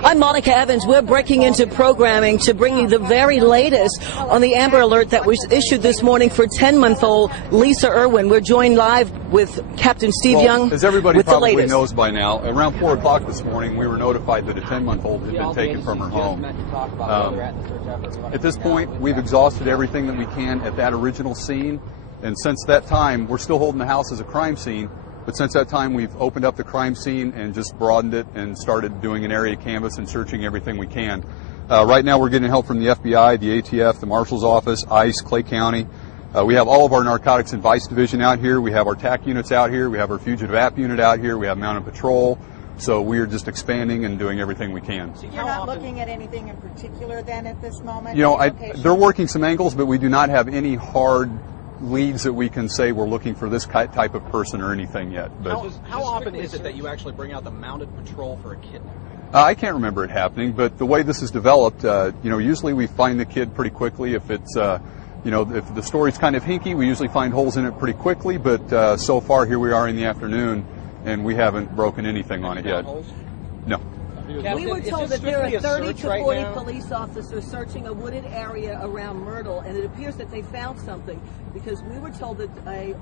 I'm Monica Evans. We're breaking into programming to bring you the very latest on the Amber Alert that was issued this morning for 10-month-old Lisa Irwin. We're joined live with Captain Steve Young. As everybody with probably the latest. knows by now, around 4 o'clock this morning, we were notified that a 10-month-old had been taken from her home. At this point, we've exhausted everything that we can at that original scene, and since that time, we're still holding the house as a crime scene. But since that time, we've opened up the crime scene and just broadened it and started doing an area canvas and searching everything we can. Right now, we're getting help from the FBI, the ATF, the Marshal's Office, ICE, Clay County. We have all of our narcotics and vice division out here. We have our TAC units out here. We have our fugitive app unit out here. We have mounted patrol. So we are just expanding and doing everything we can. So you're not looking at anything in particular then at this moment? You know, they're working some angles, but we do not have any hard leads that we can say we're looking for this type of person or anything yet. But how often is it that you actually bring out the mounted patrol for a kidnapping? I can't remember it happening, but the way this is developed, you know, usually we find the kid pretty quickly. If it's, you know, if the story's kind of hinky, we usually find holes in it pretty quickly. But so far, here we are in the afternoon, and we haven't broken anything on it yet. No. We were told that there are 30 to 40 police officers searching a wooded area around Myrtle, and it appears that they found something because we were told that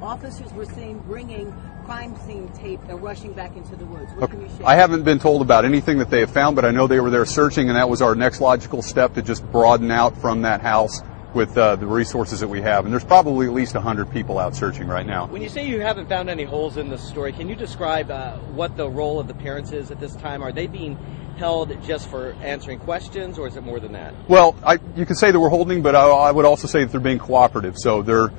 officers were seen bringing crime scene tape and rushing back into the woods. What can you share? I haven't been told about anything that they have found, but I know they were there searching, and that was our next logical step to just broaden out from that house with the resources that we have. And there's probably at least 100 people out searching right now. When you say you haven't found any holes in the story, can you describe what the role of the parents is at this time? Are they being held just for answering questions, or is it more than that? Well, you could say that we're holding, but I would also say that they're being cooperative. So they're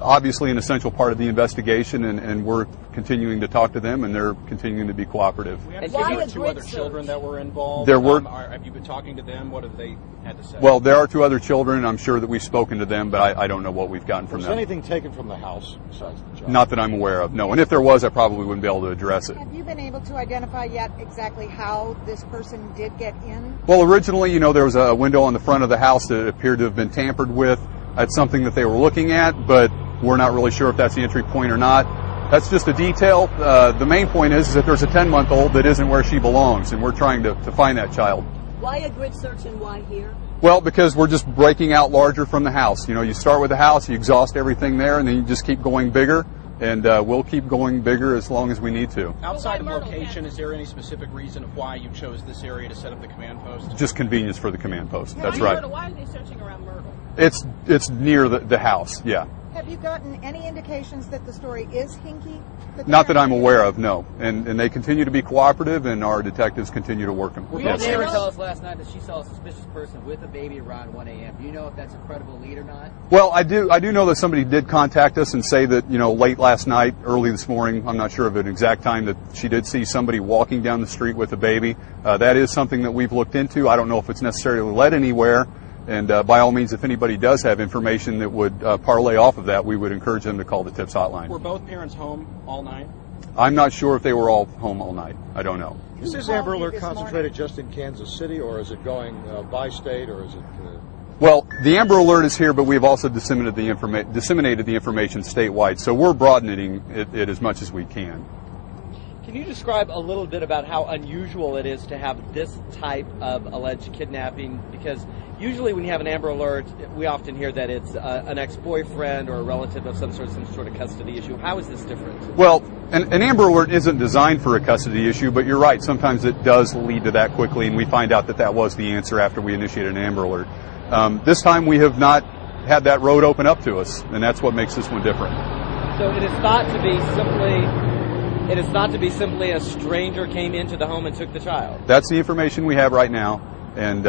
obviously an essential part of the investigation, and we're continuing to talk to them, and they're continuing to be cooperative. And there were 2 other children that were involved. There were. Have you been talking to them? What have they had to say? Well, there are 2 other children. I'm sure that we've spoken to them, but I don't know what we've gotten from them. Was anything taken from the house besides the child? Not that I'm aware of, no. And if there was, I probably wouldn't be able to address it. Have you been able to identify yet exactly how this person did get in? Well, originally, you know, there was a window on the front of the house that appeared to have been tampered with. That's something that they were looking at, but we're not really sure if that's the entry point or not. That's just a detail. The main point is that there's a 10-month-old that isn't where she belongs, and we're trying to find that child. Why a grid search and why here? Well, because we're just breaking out larger from the house. You know, you start with the house, you exhaust everything there, and then you just keep going bigger, and we'll keep going bigger as long as we need to. Outside of location, is there any specific reason of why you chose this area to set up the command post? Just convenience for the command post. That's right. Why are they searching around Myrtle? It's near the house, yeah. Have you gotten any indications that the story is hinky? Not that I'm aware of, no. And they continue to be cooperative, and our detectives continue to work them. We had a neighbor tell us last night that she saw a suspicious person with a baby around 1 a.m. Do you know if that's a credible lead or not? Well, I do know that somebody did contact us and say that, you know, late last night, early this morning, I'm not sure of an exact time, that she did see somebody walking down the street with a baby. That is something that we've looked into. I don't know if it's necessarily led anywhere. And by all means, if anybody does have information that would parlay off of that, we would encourage them to call the TIPS hotline. Were both parents home all night? I'm not sure if they were all home all night. I don't know. Is this Amber Alert concentrated just in Kansas City, or is it going by state, or is it... Well, the Amber Alert is here, but we've also disseminated the information statewide, so we're broadening it as much as we can. Can you describe a little bit about how unusual it is to have this type of alleged kidnapping? Because usually when you have an Amber Alert, we often hear that it's an ex-boyfriend or a relative of some sort of custody issue. How is this different? Well, an Amber Alert isn't designed for a custody issue, but you're right. Sometimes it does lead to that quickly, and we find out that was the answer after we initiate an Amber Alert. This time we have not had that road open up to us, and that's what makes this one different. So it is thought to be simply... It is thought to be simply a stranger came into the home and took the child. That's the information we have right now, and